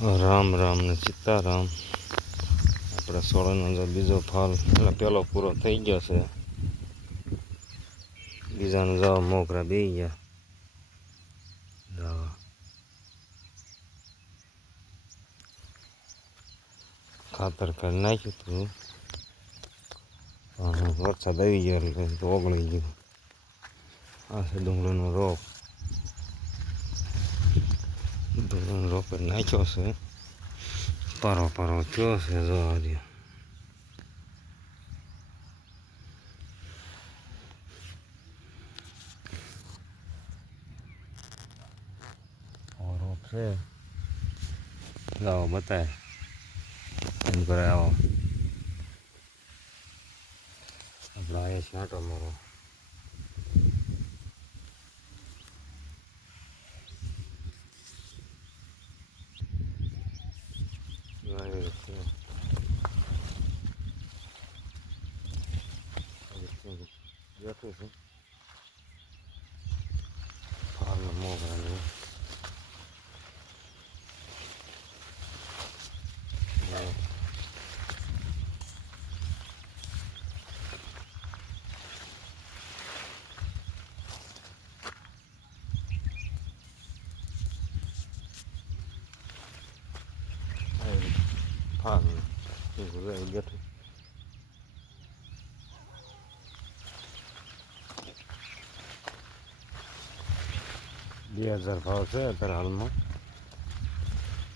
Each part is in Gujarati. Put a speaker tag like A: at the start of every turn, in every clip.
A: રામ રામ ને સીતારામ. આપણે સોળાનો જો બીજો ફાલ, એટલે પેલો પૂરો થઈ ગયો છે. બીજાનો જવા મોગરા બે ગયા. ખાતર કરી નાખ્યું હતું વરસાદ આવી ગયો એટલે ઓગળી ગયું. આ છે ડુંગળીનો રોપ. ડુંગળીનો રોપ નાખ્યો છે પારો પારો થયો છે જોવા દે રોપ છે જાઓ બતાય એમ કરે આવો આપણે અહીંયા છાંટો મારો આવી રીતે. આવી રીતે બેઠું છું ફાલનો મોગરાની જાઓ. આવી રીતે. ફાલ એવું રહી બેઠું બે હજાર ભાવ છે અત્યારે હાલમાં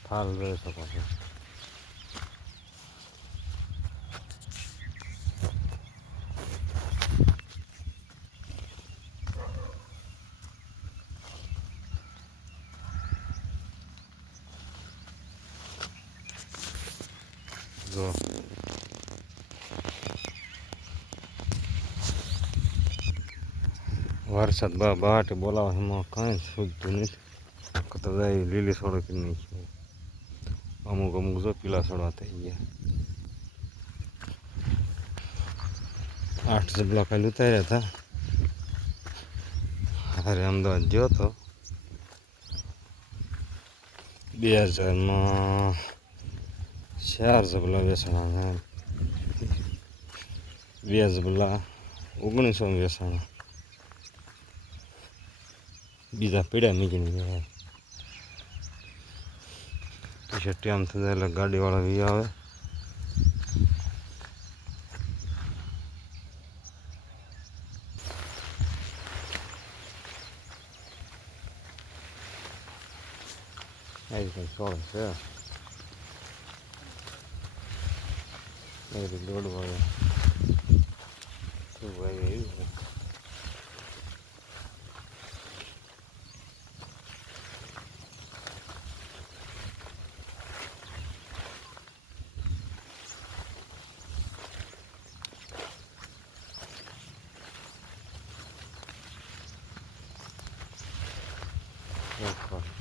A: ફાલ જોઈ શકો છો જો વરસાદ બા બહાટે બોલાવે એમાં કાંઈ સૂચતું નથી કતો જાય લીલી સોડો કરી નાખ્યો અમુક અમુક જો પીલા સોડા થઈ ગયા આઠ જબલા કાલે ઉતાર્યા હતા અરે અમદાવાદ ગયો હતો બે હજારમાં ચાર જબલા વેચાણા બે જબલા ઓગણીસો વેચાણા બીજા પીડા નીકળી ગયા ટી શર્ટ આમ થતા એટલે ગાડીવાળા વી આવે આવી કંઈ સોળ Maybe the Lord will the way it is. Thank you.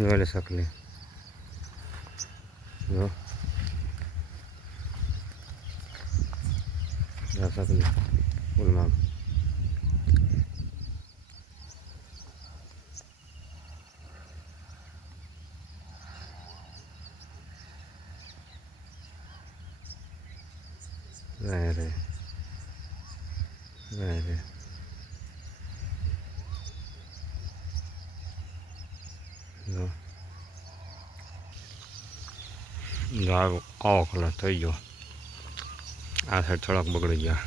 A: ઓહો. જોડે શકલી જો જા શકલી ફૂલમાં રહે રહે રહે રહે જો આવો કલર થઈ ગયો આ સાઈડ થોડાક બગડી ગયા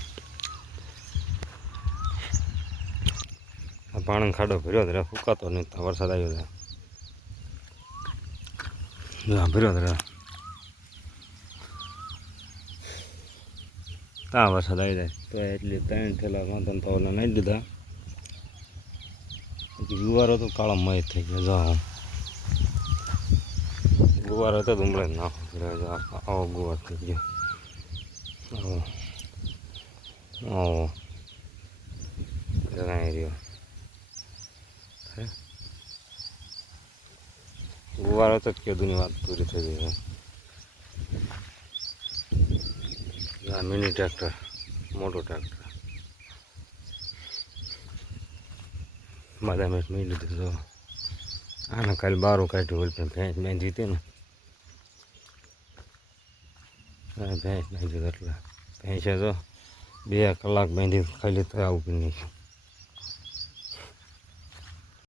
A: પાણી ખાડો ભર્યો ત્યારે ફૂકાતો નહીં તો વરસાદ આવ્યો ત્યારે જો ભર્યો ત્યારે તા વરસાદ આવી જાય તો એટલી ત્રણ થેલા વાંધો તો નાખી દીધા યુવારો તો કાળો મય થઈ ગયો જો આમ. ગુવારો હતો પડે જો આ- આવો ગુવાર થઈ ગયો આવો આવો જણાઈ રહ્યો? ગુવારો તો જ કીધુંની વાત પૂરી થઈ ગઈ આ મિની ટ્રેક્ટર મોટો ટ્રેક્ટર બાદામ મેં લીધું આને કાલે બારું કાઢ્યું ઓલી પણ બાંધી હતી ને આ ભેંસ બાંધી એટલે ભેંસે તો બે કલાક બાંધી ખાલી તો આવું પી નાખ્યું.